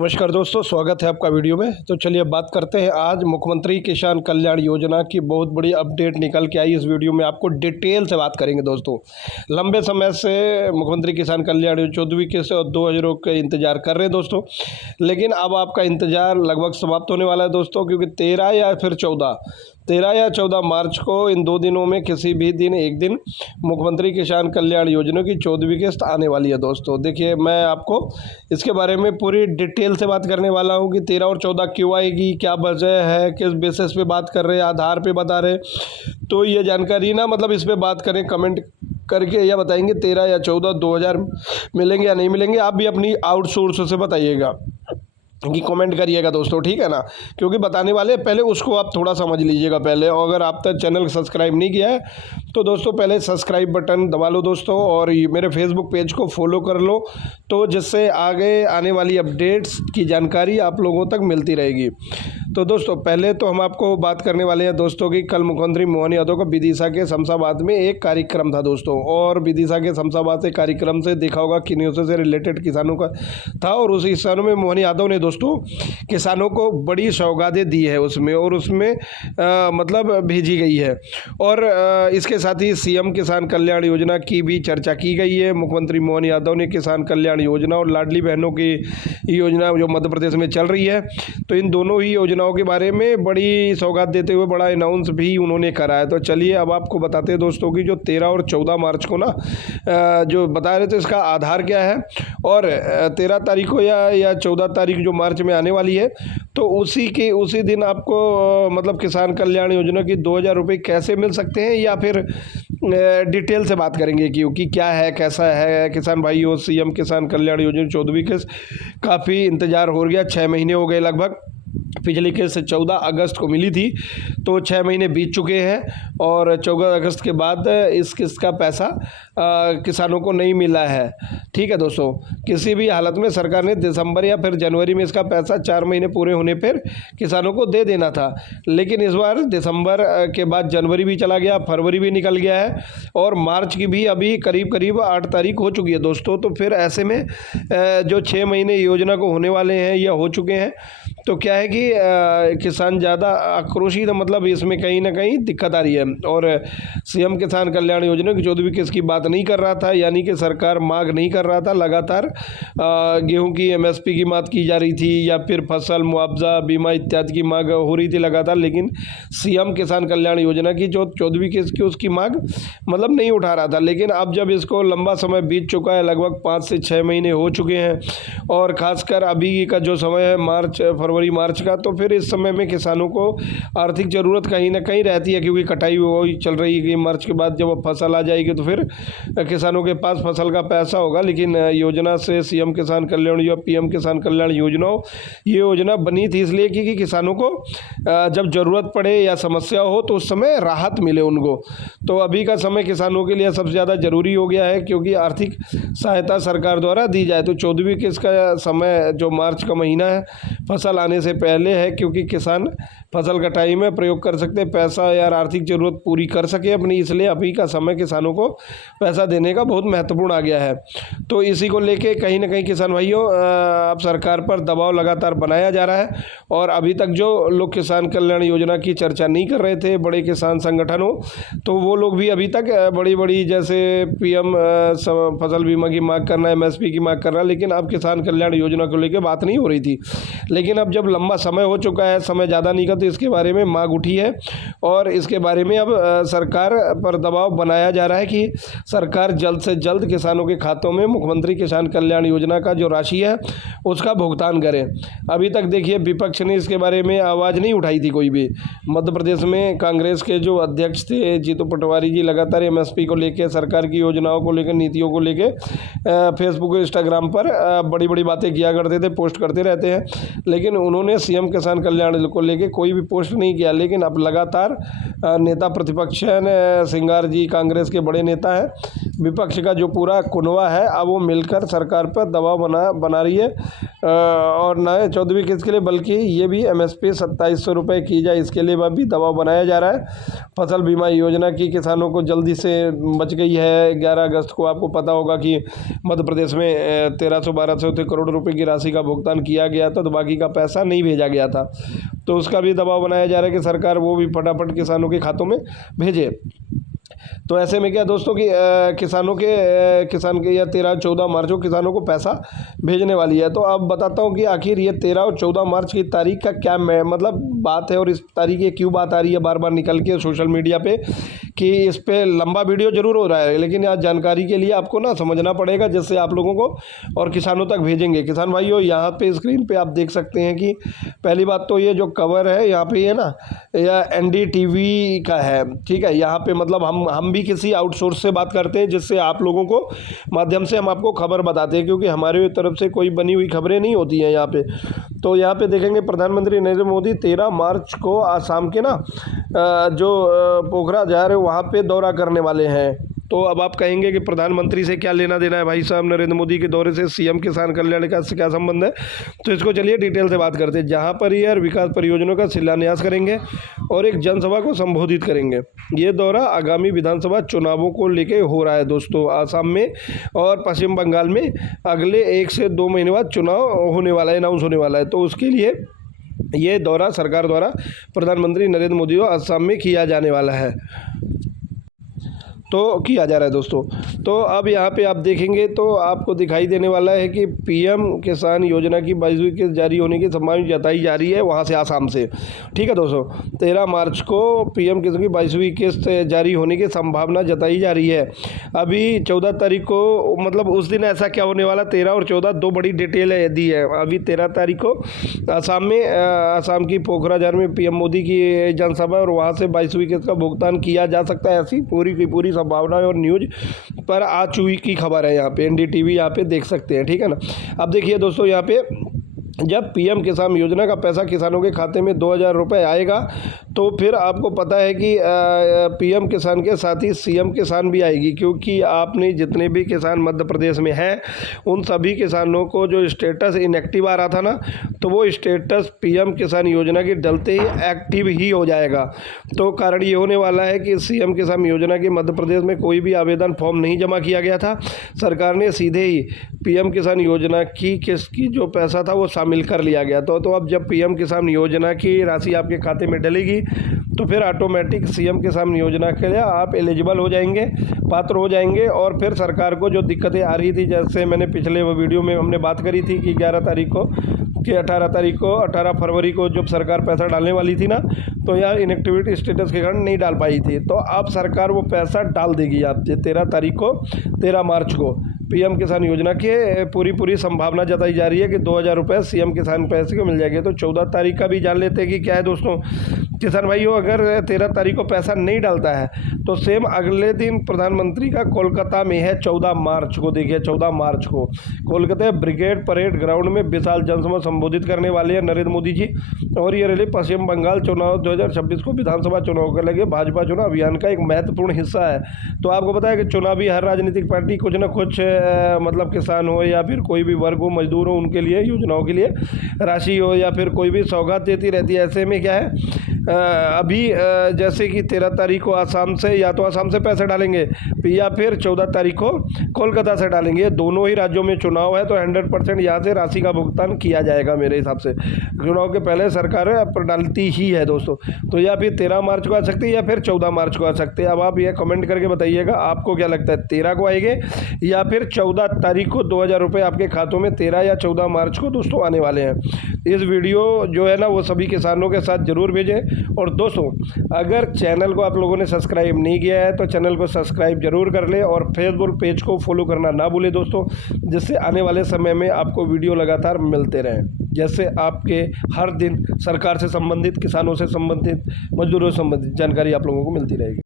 नमस्कार दोस्तों, स्वागत है आपका वीडियो में। तो चलिए अब बात करते हैं। आज मुख्यमंत्री किसान कल्याण योजना की बहुत बड़ी अपडेट निकल के आई। इस वीडियो में आपको डिटेल से बात करेंगे दोस्तों। लंबे समय से मुख्यमंत्री किसान कल्याण 14वीं किस्त और 2000 का इंतजार कर रहे हैं दोस्तों, लेकिन अब आपका इंतजार लगभग समाप्त होने वाला है दोस्तों, क्योंकि 13 या फिर 14 मार्च को इन 2 दिनों में किसी भी दिन एक दिन मुख्यमंत्री किसान कल्याण योजना की 14वीं किस्त आने वाली है दोस्तों। देखिए, मैं आपको इसके बारे में पूरी डिटेल से बात करने वाला हूँ कि 13 और 14 क्यों आएगी, क्या वजह है, किस बेसिस पे बात कर रहे हैं, आधार पे बता रहे। तो ये जानकारी ना मतलब इस पे बात करें, कमेंट करके या बताएंगे 13 या 14 2000 मिलेंगे या नहीं मिलेंगे। आप भी अपनी आउटसोर्स से बताइएगा कि कमेंट करिएगा दोस्तों, ठीक है ना, क्योंकि बताने वाले पहले उसको आप थोड़ा समझ लीजिएगा पहले। और अगर आप तक चैनल सब्सक्राइब नहीं किया है तो दोस्तों पहले सब्सक्राइब बटन दबा लो दोस्तों, और मेरे फेसबुक पेज को फॉलो कर लो, तो जिससे आगे आने वाली अपडेट्स की जानकारी आप लोगों तक मिलती रहेगी। तो दोस्तों पहले तो हम आपको बात करने वाले हैं दोस्तों कि कल मुख्यमंत्री मोहन यादव का विदिशा के शमशाबाद में एक कार्यक्रम था दोस्तों, और विदिशा के शमशाबाद से कार्यक्रम से देखा होगा कि न्यूज़ से रिलेटेड किसानों का था, और उसी स्थान में मोहन यादव ने दोस्तों किसानों को बड़ी सौगातें दी है उसमें, और उसमें मतलब भेजी गई है। और इसके साथ ही सीएम किसान कल्याण योजना की भी चर्चा की गई है। मुख्यमंत्री मोहन यादव ने किसान कल्याण योजना और लाडली बहनों की योजना जो मध्य प्रदेश में चल रही है, तो इन दोनों ही योजनाओं के बारे में बड़ी सौगात देते हुए बड़ा अनाउंस भी उन्होंने करा है। तो चलिए अब आपको बताते हैं दोस्तों कि जो 13 और 14 मार्च को ना जो बता रहे थे इसका आधार क्या है, और 13 तारीख को या 14 तारीख जो मार्च में आने वाली है, तो उसी दिन आपको मतलब किसान कल्याण योजना की 2000 रुपये कैसे मिल सकते हैं, या फिर डिटेल से बात करेंगे कि क्या है, कैसा है किसान भाइयों। सीएम किसान कल्याण योजना 14वीं किस्त काफ़ी इंतजार हो गया, 6 महीने हो गए लगभग। पिछली किस्त 14 अगस्त को मिली थी, तो 6 महीने बीत चुके हैं, और 14 अगस्त के बाद इस किस्त का पैसा किसानों को नहीं मिला है। ठीक है दोस्तों, किसी भी हालत में सरकार ने दिसंबर या फिर जनवरी में इसका पैसा 4 महीने पूरे होने पर किसानों को दे देना था, लेकिन इस बार दिसंबर के बाद जनवरी भी चला गया, फरवरी भी निकल गया है, और मार्च की भी अभी करीब 8 तारीख हो चुकी है दोस्तों। तो फिर ऐसे में जो 6 महीने योजना को होने वाले हैं या हो चुके हैं, तो क्या है कि किसान ज़्यादा आक्रोशित, मतलब इसमें कहीं ना कहीं दिक्कत आ रही है। और सीएम किसान कल्याण योजना की 14वीं किस्त की बात नहीं कर रहा था, यानी कि सरकार मांग नहीं कर रहा था। लगातार गेहूं की एमएसपी की बात की जा रही थी, या फिर फसल मुआवजा बीमा इत्यादि की मांग हो रही थी लगातार, लेकिन सीएम किसान कल्याण योजना की जो 14वीं किस्त की उसकी मांग मतलब नहीं उठा रहा था। लेकिन अब जब इसको लंबा समय बीत चुका है, लगभग 5 से 6 महीने हो चुके हैं, और ख़ासकर अभी का जो समय है फरवरी मार्च का, तो फिर इस समय में किसानों को आर्थिक ज़रूरत कहीं ना कहीं रहती है, क्योंकि कटाई वही चल रही है कि मार्च के बाद जब फसल आ जाएगी तो फिर किसानों के पास फसल का पैसा होगा। लेकिन योजना से सीएम किसान कल्याण या पीएम किसान कल्याण ये योजना बनी थी इसलिए कि किसानों को जब ज़रूरत पड़े या समस्या हो तो उस समय राहत मिले उनको। तो अभी का समय किसानों के लिए सबसे ज़्यादा ज़रूरी हो गया है, क्योंकि आर्थिक सहायता सरकार द्वारा दी जाए। तो 14वीं किस्त का समय जो मार्च का महीना है फसल आने से पहले है, क्योंकि किसान फसल कटाई में प्रयोग कर सकते पैसा या आर्थिक ज़रूरत पूरी कर सके अपनी, इसलिए अभी का समय किसानों को पैसा देने का बहुत महत्वपूर्ण आ गया है। तो इसी को लेके कहीं ना कहीं किसान भाइयों अब सरकार पर दबाव लगातार बनाया जा रहा है। और अभी तक जो लोग किसान कल्याण योजना की चर्चा नहीं कर रहे थे, बड़े किसान संगठन हो, तो वो लोग भी अभी तक बड़ी जैसे पीएम फसल बीमा की मांग करना, एमएसपी की मांग करना, लेकिन अब किसान कल्याण योजना को लेकर बात नहीं हो रही थी। लेकिन अब जब लंबा समय हो चुका है, समय ज़्यादा नहीं का, तो इसके बारे में मांग उठी है, और इसके बारे में अब सरकार पर दबाव बनाया जा रहा है कि सरकार जल्द से जल्द किसानों के खातों में मुख्यमंत्री किसान कल्याण योजना का जो राशि है उसका भुगतान करें। अभी तक देखिए विपक्ष ने इसके बारे में आवाज़ नहीं उठाई थी कोई भी। मध्य प्रदेश में कांग्रेस के जो अध्यक्ष थे जीतू पटवारी जी लगातार एमएसपी को लेकर, सरकार की योजनाओं को लेकर, नीतियों को लेकर फेसबुक और इंस्टाग्राम पर बड़ी बातें किया करते थे, पोस्ट करते रहते हैं, लेकिन उन्होंने सीएम किसान कल्याण को लेके कोई भी पोस्ट नहीं किया। लेकिन अब लगातार नेता प्रतिपक्ष सिंगार जी कांग्रेस के बड़े नेता हैं, विपक्ष का जो पूरा कुनवा है अब वो मिलकर सरकार पर दबाव बना रही है और नए 14वीं किस्त के लिए बल्कि ये भी MSP 2700 रुपये की जाए, इसके लिए भी दबाव बनाया जा रहा है। फसल बीमा योजना की किसानों को जल्दी से बच गई है। 11 अगस्त को आपको पता होगा कि मध्य प्रदेश में 1300-1200 करोड़ रुपए की राशि का भुगतान किया गया था, तो बाकी का पैसा नहीं भेजा गया था, तो उसका भी दबाव बनाया जा रहा है कि सरकार वो भी फटाफट किसानों के खातों में भेजे। तो ऐसे में क्या दोस्तों कि किसान के या 13-14 मार्च को किसानों को पैसा भेजने वाली है। तो अब बताता हूँ कि आखिर ये 13 और 14 मार्च की तारीख का क्या मतलब बात है और इस तारीख ये क्यों बात आ रही है बार बार निकल के सोशल मीडिया पे, कि इस पे लंबा वीडियो जरूर हो रहा है, लेकिन आज जानकारी के लिए आपको ना समझना पड़ेगा, जिससे आप लोगों को और किसानों तक भेजेंगे। किसान भाइयों, यहाँ पे स्क्रीन पे आप देख सकते हैं कि पहली बात तो ये जो कवर है यहाँ पे ये ना यह NDTV का है, ठीक है। यहाँ पे मतलब हम भी किसी आउटसोर्स से बात करते हैं, जिससे आप लोगों को माध्यम से हम आपको खबर बताते हैं, क्योंकि हमारे तरफ से कोई बनी हुई खबरें नहीं होती हैं यहाँ पे। तो यहाँ पे देखेंगे प्रधानमंत्री नरेंद्र मोदी 13 मार्च को आसाम के ना जो पोखरा जा रहे वहाँ पे दौरा करने वाले हैं। तो अब आप कहेंगे कि प्रधानमंत्री से क्या लेना देना है भाई साहब, नरेंद्र मोदी के दौरे से सीएम किसान कल्याण का क्या संबंध है? तो इसको चलिए डिटेल से बात करते हैं। जहाँ पर ये विकास परियोजनाओं का शिलान्यास करेंगे और एक जनसभा को संबोधित करेंगे। ये दौरा आगामी विधानसभा चुनावों को लेके हो रहा है दोस्तों, आसाम में और पश्चिम बंगाल में अगले 1 से 2 महीने बाद चुनाव होने वाला है, अनाउंस होने वाला है। तो उसके लिए ये दौरा सरकार द्वारा प्रधानमंत्री नरेंद्र मोदी को आसाम में किया जाने वाला है, तो किया जा रहा है दोस्तों। तो अब यहाँ पे आप देखेंगे तो आपको दिखाई देने वाला है कि पीएम किसान योजना की 22वीं किस्त जारी होने की संभावना जताई जा रही है वहाँ से, आसाम से, ठीक है दोस्तों। 13 मार्च को पीएम किसान की 22वीं किस्त जारी होने की संभावना जताई जा रही है। अभी 14 तारीख को मतलब उस दिन ऐसा क्या होने वाला, 13 और 14 दो बड़ी डिटेल दी है। अभी 13 तारीख को आसाम में आसाम की पोखराझार में पीएम मोदी की जनसभा और वहाँ से 22वीं किस्त का भुगतान किया जा सकता है, ऐसी पूरी की पूरी संभावना और न्यूज पर आ चुकी की खबर है। यहाँ पे NDTV यहाँ पे देख सकते हैं, ठीक है ना। अब देखिए दोस्तों, यहाँ पे जब पीएम किसान योजना का पैसा किसानों के खाते में 2000 रुपये आएगा, तो फिर आपको पता है कि पीएम किसान के साथ ही सीएम किसान भी आएगी, क्योंकि आपने जितने भी किसान मध्य प्रदेश में हैं उन सभी किसानों को जो स्टेटस इनएक्टिव आ रहा था ना, तो वो स्टेटस पीएम किसान योजना के डलते ही एक्टिव ही हो जाएगा। तो कारण ये होने वाला है कि सीएम किसान योजना के मध्य प्रदेश में कोई भी आवेदन फॉर्म नहीं जमा किया गया था, सरकार ने सीधे ही पीएम किसान योजना की किस्त की जो पैसा था वो शामिल कर लिया गया। तो अब जब पीएम किसान योजना की राशि आपके खाते में डलेगी तो फिर ऑटोमेटिक सीएम किसान योजना के लिए आप एलिजिबल हो जाएंगे, पात्र हो जाएंगे। और फिर सरकार को जो दिक्कतें आ रही थी, जैसे मैंने पिछले वीडियो में हमने बात करी थी कि 11 तारीख को कि 18 फरवरी को जब सरकार पैसा डालने वाली थी ना, तो यहाँ इनएक्टिविटी स्टेटस के कारण नहीं डाल पाई थी। तो अब सरकार वो पैसा डाल देगी आप 13 मार्च को पीएम किसान योजना की पूरी संभावना जताई जा रही है कि 2000 रुपये सीएम किसान पैसे को मिल जाएंगे। तो 14 तारीख का भी जान लेते हैं कि क्या है दोस्तों किसान भाइयों। अगर 13 तारीख को पैसा नहीं डालता है तो सेम अगले दिन प्रधानमंत्री का कोलकाता में है 14 मार्च को। देखिए 14 मार्च को कोलकाता ब्रिगेड परेड ग्राउंड में विशाल जनसभा संबोधित करने वाले हैं नरेंद्र मोदी जी। और ये रैली पश्चिम बंगाल चुनाव 2026 को विधानसभा चुनाव के लगे भाजपा चुनाव अभियान का एक महत्वपूर्ण हिस्सा है। तो आपको पता है कि चुनावी हर राजनीतिक पार्टी कुछ न कुछ मतलब किसान हो या फिर कोई भी वर्ग हो, मजदूर हो, उनके लिए योजनाओं के लिए राशि हो या फिर कोई भी सौगात देती रहती है। ऐसे में क्या है अभी जैसे कि 13 तारीख को आसाम से या तो आसाम से पैसे डालेंगे या फिर 14 तारीख को कोलकाता से डालेंगे। दोनों ही राज्यों में चुनाव है तो 100% यहाँ से राशि का भुगतान किया जाएगा मेरे हिसाब से। चुनाव के पहले सरकार डालती ही है दोस्तों। तो या फिर 13 मार्च को आ सकती है या फिर 14 मार्च को आ सकते हैं। अब आप ये कमेंट करके बताइएगा आपको क्या लगता है, 13 को आएंगे या फिर 14 तारीख को 2000 रुपये आपके खातों में 13 या 14 मार्च को दोस्तों आने वाले हैं। इस वीडियो जो है ना वो सभी किसानों के साथ जरूर भेजें। और दोस्तों अगर चैनल को आप लोगों ने सब्सक्राइब नहीं किया है तो चैनल को सब्सक्राइब जरूर कर लें और फेसबुक पेज को फॉलो करना ना भूलें दोस्तों, जिससे आने वाले समय में आपको वीडियो लगातार मिलते रहें। जैसे आपके हर दिन सरकार से संबंधित, किसानों से संबंधित, मजदूरों से संबंधित जानकारी आप लोगों को मिलती रहेगी।